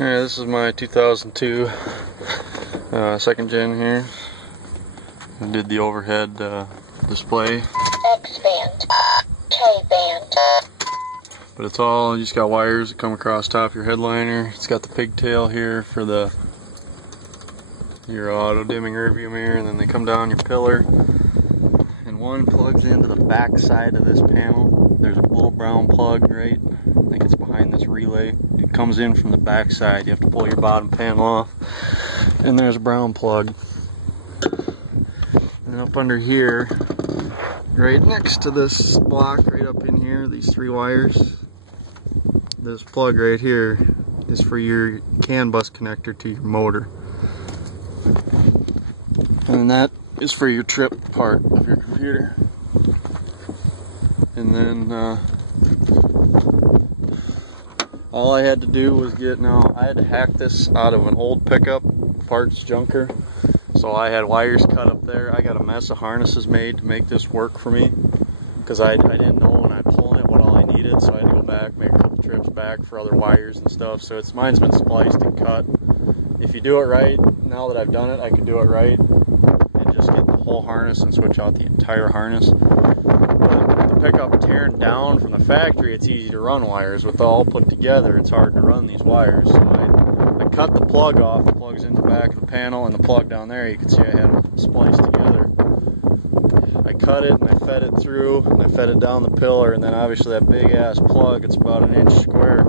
Alright, this is my 2002 second gen here. I did the overhead display. X-band, K-band. But it's all, you just got wires that come across top of your headliner. It's got the pigtail here for your auto dimming rear view mirror, and then they come down your pillar. And one plugs into the back side of this panel. There's a little brown plug, right? I think it's behind this relay. It comes in from the back side. You have to pull your bottom panel off. And there's a brown plug. And up under here, right next to this block, right up in here, these three wires, this plug right here is for your CAN bus connector to your motor. And that is for your trip part of your computer. And then all I had to do was I had to hack this out of an old pickup parts junker. So I had wires cut up there. I got a mess of harnesses made to make this work for me, because I didn't know when I was pulling it what all I needed, so I had to go back, make a couple trips back for other wires and stuff. So mine's been spliced and cut. If you do it right, now that I've done it, I can do it right and just get the whole harness and switch out the entire harness. But the pickup tearing down from the factory, it's easy to run wires. With all put together, it's hard to run these wires. So I cut the plug off. The plug's in the back of the panel, and the plug down there, you can see I had them spliced together. I cut it and I fed it through, and I fed it down the pillar, and then obviously that big ass plug, it's about an inch square,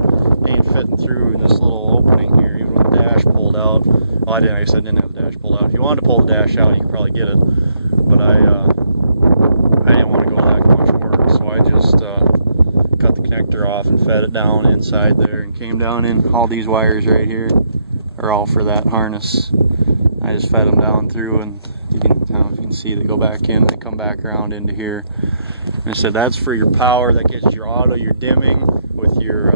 ain't fitting through in this little opening here, even with the dash pulled out. Well, I guess I didn't have the dash pulled out. If you wanted to pull the dash out, you could probably get it, but I didn't want to go that much work, so I just cut the connector off and fed it down inside there, and came down in. All these wires right here are all for that harness. I just fed them down through, and I don't know if you can see, they go back in, they come back around into here. And I said that's for your power, that gets your auto, your dimming with your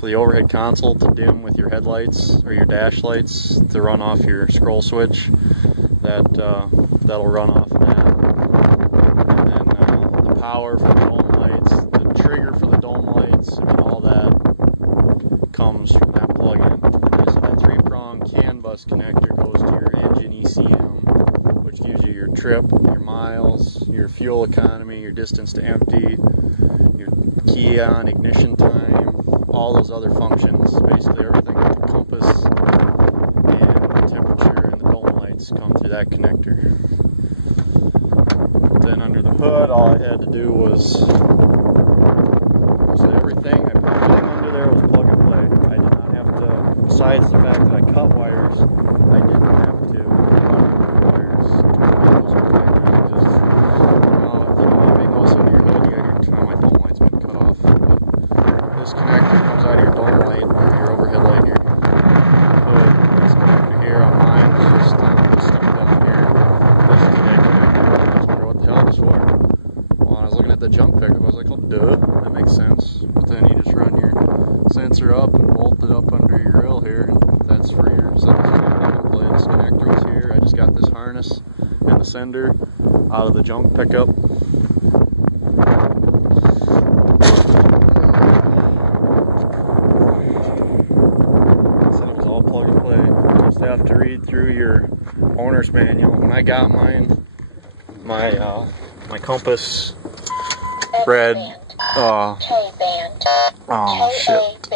for the overhead console to dim with your headlights or your dash lights to run off your scroll switch. That'll run off that. And then the power for the dome lights, the trigger for the dome lights, and all that comes from that plug-in. So that three-prong CAN bus connector goes to your engine ECM, which gives you your trip, your miles, your fuel economy, your distance to empty, your key on, ignition time, all those other functions. Basically everything with the compass and the temperature and the dome lights come through that connector. Then under the hood, all I had to do was everything. I put everything under there was plug and play. I did not have to, besides the fact that I cut wires, I didn't have to cut wires. Those were factory. Just, you make most of your hood, you got your, my dome light's been cut off. But this connector comes out of your dome light, or your overhead light, your hood. This connector here on mine is just stuck down here. This is the connector. I just wonder what the hell this is for. Well, when I was looking at the junk pickup, I was like, oh, duh, that makes sense. But then you just run your sensor up and bolt it up under your grill here, and that's for your sensor play. This connector was here. I just got this harness and the sender out of the junk pickup. Plug and play. You just have to read through your owner's manual. When I got mine, my compass read K-band, shit,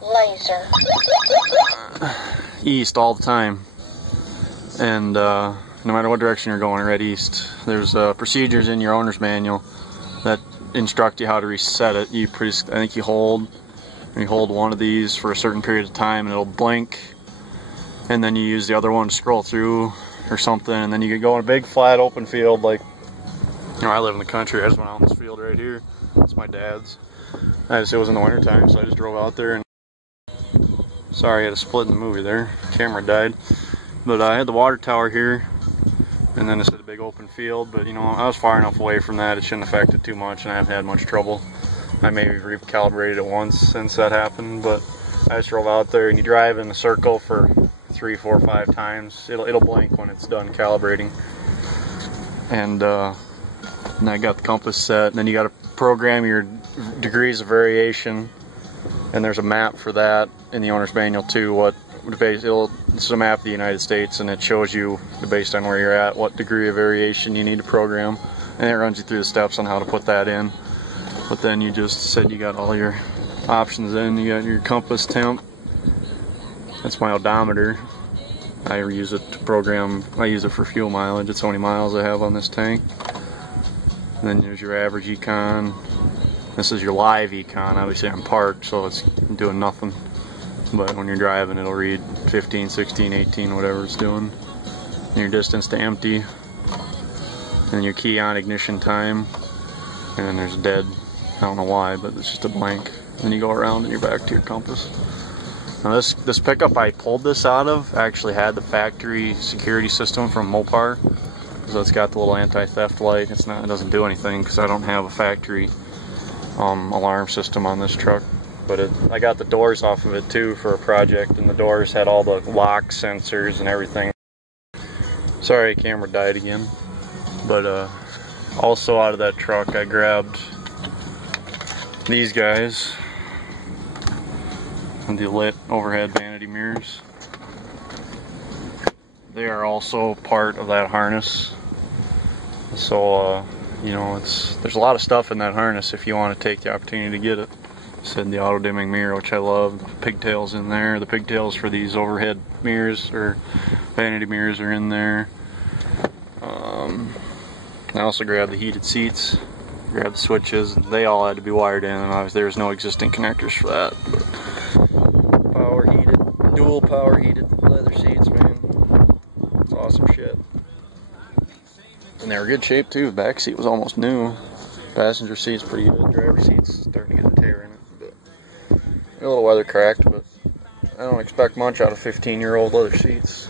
laser, east all the time, and no matter what direction you're going, it read east. There's procedures in your owner's manual that instruct you how to reset it. I think you hold one of these for a certain period of time and it'll blink, and then you use the other one to scroll through or something, and then you can go in a big flat open field. Like, you know, I live in the country. I just went out in this field right here. It's my dad's. It was in the winter time, so I just drove out there, and sorry, I had a split in the movie there. Camera died. But I had the water tower here, and then it's a big open field, but you know, I was far enough away from that it shouldn't affect it too much, and I haven't had much trouble. I maybe recalibrated it once since that happened, but I just drove out there, and you drive in a circle for 3, 4, 5 times. It'll blink when it's done calibrating. And I got the compass set, and then you got to program your degrees of variation And there's a map for that in the owner's manual too. It's a map of the United States, and it shows you, based on where you're at, what degree of variation you need to program, and it runs you through the steps on how to put that in. But then you just said you got all your options in. You got your compass temp. That's my odometer. I use it to program. I use it for fuel mileage. It's how many miles I have on this tank. And then there's your average econ. This is your live econ. Obviously I'm parked, so it's doing nothing. But when you're driving, it'll read 15, 16, 18, whatever it's doing. And your distance to empty. And your key on ignition time. And then there's dead. I don't know why, but it's just a blank. And then you go around and you're back to your compass. Now this pickup I pulled this out of actually had the factory security system from Mopar. So it's got the little anti-theft light. It doesn't do anything because I don't have a factory alarm system on this truck. But I got the doors off of it too for a project, and the doors had all the lock sensors and everything. Sorry, camera died again. But also out of that truck I grabbed these guys, the lit overhead vanity mirrors. They are also part of that harness. So you know, there's a lot of stuff in that harness if you want to take the opportunity to get it. Said the auto dimming mirror, which I love. The pigtails in there. The pigtails for these overhead mirrors or vanity mirrors are in there. I also grabbed the heated seats, grabbed the switches. They all had to be wired in, and obviously there was no existing connectors for that. But power heated, dual power heated leather seats, man. It's awesome shit. And they were good shape too. The back seat was almost new. Passenger seat's pretty good. Driver seat's starting to get a tear in it. A little weather cracked, but I don't expect much out of 15-year-old leather seats.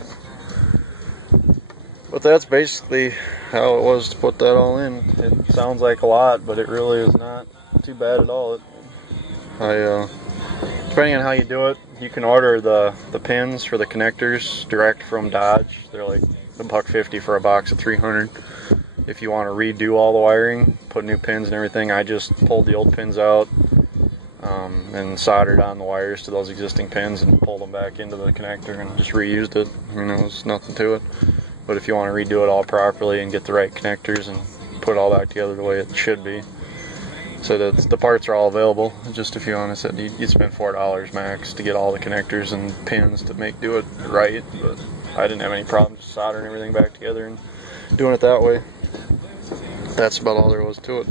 But that's basically how it was to put that all in. It sounds like a lot, but it really is not too bad at all. Depending on how you do it, you can order the pins for the connectors direct from Dodge. They're like $1.50 for a box of 300. If you want to redo all the wiring, put new pins and everything, I just pulled the old pins out and soldered on the wires to those existing pins and pulled them back into the connector and just reused it. I mean, there was nothing to it. But if you want to redo it all properly and get the right connectors and put it all back together the way it should be, so that the parts are all available. Just if you want to say you'd spend $4 max to get all the connectors and pins to do it right. But I didn't have any problem just soldering everything back together and doing it that way. That's about all there was to it.